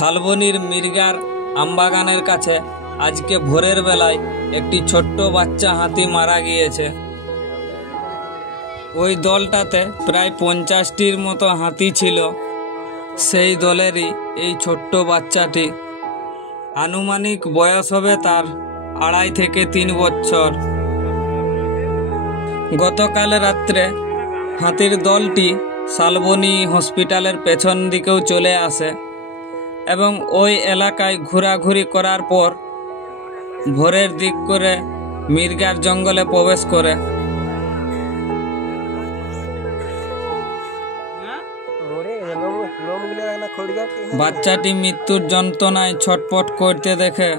শালবনির মির্গার আমবাগানের কাছে আজকে ভোরের বেলায় একটি ছোট্ট বাচ্চা হাতি মারা গিয়েছে। ওই দলটাতে প্রায় 50টির মতো হাতি ছিল। সেই দলেরই এই ছোট্ট বাচ্চাটি। আনুমানিক বয়স হবে তার 2.5 থেকে 3 বছর। গতকাল রাত্রে হাতির দলটি শালবনী হসপিটালের পেছন দিকেও চলে আসে এবং ওই এলাকায় ঘোরাঘুরি করার পর ভোরের দিক করে মির্গার জঙ্গলে প্রবেশ করে। বাচ্চাটি মৃত্যুর যন্ত্রণায় ছটফট করতে দেখে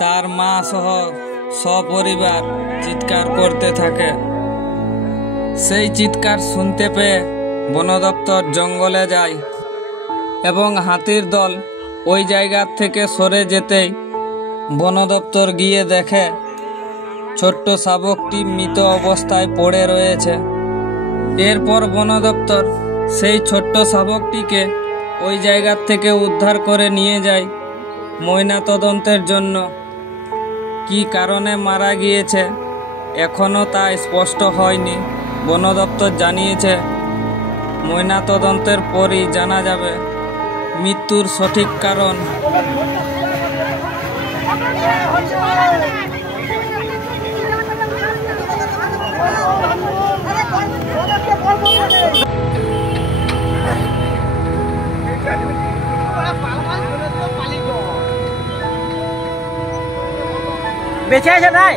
তার মা সহ সপরিবার চিৎকার করতে থাকে। সেই চিৎকার শুনতে পেয়ে বন দপ্তর জঙ্গলে যায় এবং হাতির দল ওই জায়গা থেকে সরে যেতেই বন দপ্তর গিয়ে দেখে ছোট্ট শাবকটি মৃত অবস্থায় পড়ে রয়েছে। এরপর বন দপ্তর সেই ছোট্ট শাবকটিকে ওই জায়গা থেকে উদ্ধার করে নিয়ে যায় ময়নাতদন্তের জন্য। কী কারণে মারা গিয়েছে এখনও তা স্পষ্ট হয়নি। বন দপ্তর জানিয়েছে ময়নাতদন্তের পরই জানা যাবে মৃত্যুর সঠিক কারণ। বেঁচে আছে নাই?